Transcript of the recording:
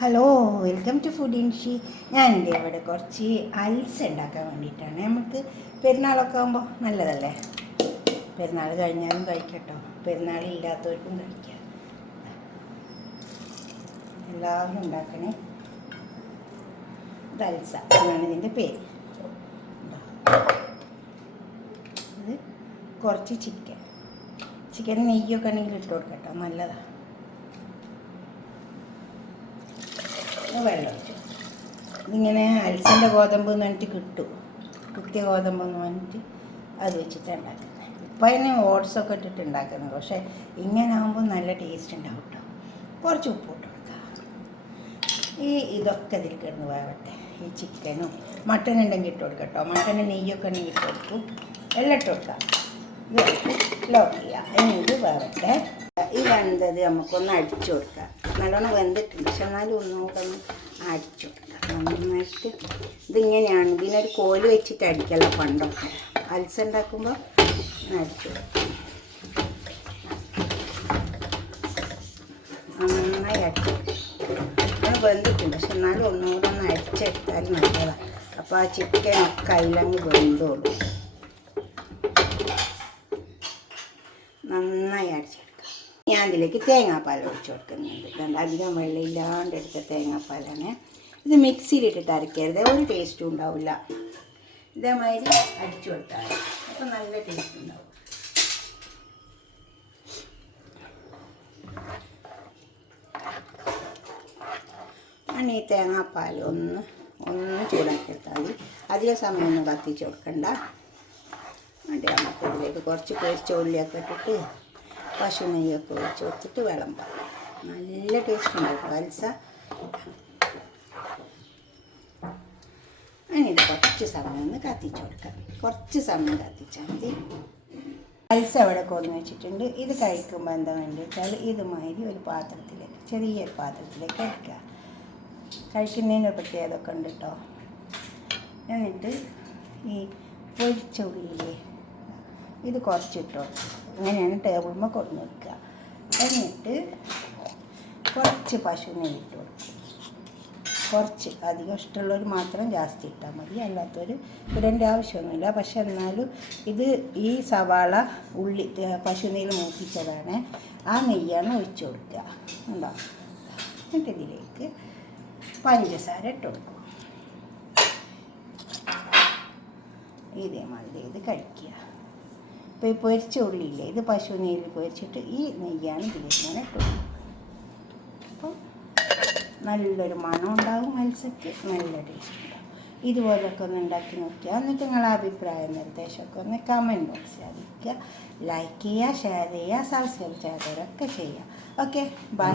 Hello, welcome to food inshi. ഞാനെൻ്റെ ഇവിടെ കുറച്ച് അൽസ ഉണ്ടാക്കാൻ വേണ്ടിയിട്ടാണ്. നമുക്ക് പെരുന്നാളൊക്കെ ആകുമ്പോൾ നല്ലതല്ലേ, പെരുന്നാൾ കഴിഞ്ഞാലും കഴിക്കട്ടോ, പെരുന്നാളില്ലാത്തവർക്കും കഴിക്കാം. എല്ലാവരും ഉണ്ടാക്കണേ. ഇത് അൽസ എന്നാണ് ഇതിൻ്റെ പേര്. ഇത് കുറച്ച് ചിക്കൻ നെയ്യൊക്കെ ആണെങ്കിൽ ഇട്ട് കൊടുക്കട്ടോ, നല്ലതാണ്. വെള്ളം ഒഴിച്ചു. ഇതിങ്ങനെ അൽസൻ്റെ ഗോതമ്പ് എന്ന് പറഞ്ഞിട്ട് കിട്ടും, കുത്തിയ ഗോതമ്പ് എന്ന് പറഞ്ഞിട്ട് അത് വെച്ചിട്ട് ഉണ്ടാക്കുന്നത്. ഇപ്പം അതിന് ഓട്സൊക്കെ ഇട്ടിട്ട് ഉണ്ടാക്കുന്നത്, പക്ഷേ ഇങ്ങനെ ആകുമ്പോൾ നല്ല ടേസ്റ്റ് ഉണ്ടാവും കേട്ടോ. കുറച്ച് ഉപ്പ് ഇട്ട് കൊടുക്കുക. ഇതൊക്കെ ഇതിൽ കിടന്ന് വേവട്ടെ. ഈ ചിക്കനും മട്ടൻ ഉണ്ടെങ്കിൽ ഇട്ട് കൊടുക്കാം കേട്ടോ. മട്ടന് നെയ്യൊക്കെ ഉണ്ടെങ്കിൽ ഇട്ട് കൊടുക്കും, എല്ലാം ഇട്ട് കൊടുക്കാം. ഇത് ലോക്ക് ചെയ്യുക. ഇനി ഇത് വേവട്ടെ. ഈ വെന്തത് നമുക്കൊന്ന് അടിച്ചു കൊടുക്കാം. നല്ലോണം വെന്തിട്ടുണ്ട്, പക്ഷെ എന്നാലും ഒന്നുകൂടെ ഒന്ന് അടിച്ചു കൊടുക്കാം നന്നായിട്ട്. ഇതിങ്ങനെയാണ്, ഇതിനൊരു കോല് വെച്ചിട്ട് അടിക്കല പണ്ടൊക്കെ. അൽസ ഉണ്ടാക്കുമ്പോൾ അടിച്ചു കൊടുക്കാം. നന്നായി അടിച്ചു അങ്ങനെ വെന്തിട്ടുണ്ട്, പക്ഷെ എന്നാലും ഒന്നുകൂടെ ഒന്ന് അടിച്ചെടുത്താൽ നല്ലതാണ്. അപ്പോൾ ആ ചിക്കനൊക്കെ അതിലങ്ങ് വെന്തോളൂ. നന്നായി അടിച്ചെടുക്കാം. ഞാൻ അതിലേക്ക് തേങ്ങാപ്പാൽ ഒഴിച്ച് കൊടുക്കുന്നുണ്ട്. ഇതുകൊണ്ട് അധികം വെള്ളമില്ലാണ്ട് എടുത്ത തേങ്ങാപ്പാലാണ്. ഇത് മിക്സിയിലിട്ടിട്ട് അരക്കരുത്, ഒരു ടേസ്റ്റും ഉണ്ടാവില്ല. ഇതേമാതിരി അടിച്ചു കൊടുത്താൽ അപ്പോൾ നല്ല ടേസ്റ്റ് ഉണ്ടാവും. ഞാൻ ഈ തേങ്ങാപ്പാൽ ഒന്ന് ചൂടാക്കി എടുത്താൽ മതി. അധികം സമയം ഒന്നും കത്തിച്ച് കൊടുക്കണ്ട. എന്നിട്ട് നമുക്ക് ഇതിലേക്ക് കുറച്ച് പൊരിച്ച ഉള്ളിയൊക്കെ ഇട്ടിട്ട് പശു നെയ്യൊക്കെ ഒഴിച്ച് കൊടുത്തിട്ട് വിളമ്പാം. നല്ല ടേസ്റ്റ് ഉണ്ടാവും അൽസ. അതിനിത് കുറച്ച് സമയം ഒന്ന് കത്തിച്ച് കൊടുക്കാം. കുറച്ച് സമയം കത്തിച്ചാൽ മതി. അൽസ ഇവിടെ കൊണ്ടു വെച്ചിട്ടുണ്ട്. ഇത് കഴിക്കുമ്പോൾ എന്താ വേണ്ടി വെച്ചാൽ ഇതുമാതിരി ഒരു പാത്രത്തിലേക്ക്, ചെറിയൊരു പാത്രത്തിലേക്ക് എടുക്കുക. കഴിക്കുന്നതിന് പ്രത്യേകതയൊക്കെ ഉണ്ട് കേട്ടോ. എന്നിട്ട് ഈ പൊരിച്ച ഉള്ളിയില്ലേ, ഇത് കുറച്ചിട്ടോ, ഇങ്ങനെയാണ് ടേബിളിൽ കൊണ്ടു വെക്കുക. എന്നിട്ട് കുറച്ച് പശു നെയ്യ് ഇട്ട് കൊടുക്കുക. കുറച്ച്, അധികം ഇഷ്ടമുള്ളവർ മാത്രം ജാസ്തി ഇട്ടാൽ മതി, അല്ലാത്തവർ ഇടേണ്ട ആവശ്യമൊന്നുമില്ല. പക്ഷെ എന്നാലും ഇത് ഈ സവാള ഉള്ളി പശു നെയ്യിൽ മൂപ്പിച്ചതാണ്, ആ നെയ്യാണ് ഒഴിച്ചു കൊടുക്കുക. ഉണ്ടോ? എന്നിട്ട് ഇതിലേക്ക് പഞ്ചസാര ഇട്ട് കൊടുക്കും. ഇതേമാതിരി ഇത് കഴിക്കുക. ഇപ്പോൾ ഈ പൊരിച്ച ഉള്ളിയില്ലേ, ഇത് പശു നെയ്യിൽ പൊരിച്ചിട്ട് ഈ നെയ്യാണ് ഇതിലിങ്ങനെ ഇട്ട് കൊടുക്കുക. അപ്പോൾ നല്ലൊരു മണം ഉണ്ടാകും, അൽസയ്ക്ക് നല്ല ടേസ്റ്റ് ഉണ്ടാകും. ഇതുപോലൊക്കെ ഒന്ന് ഉണ്ടാക്കി നോക്കുക. എന്നിട്ട് നിങ്ങളെ അഭിപ്രായ നിർദ്ദേശമൊക്കെ ഒന്ന് കമൻറ്റ് ബോക്സിൽ അറിയിക്കുക. ലൈക്ക് ചെയ്യുക, ഷെയർ ചെയ്യുക, സബ്സ്ക്രൈബ് ചെയ്യാത്തവരൊക്കെ ചെയ്യുക. Okay, by.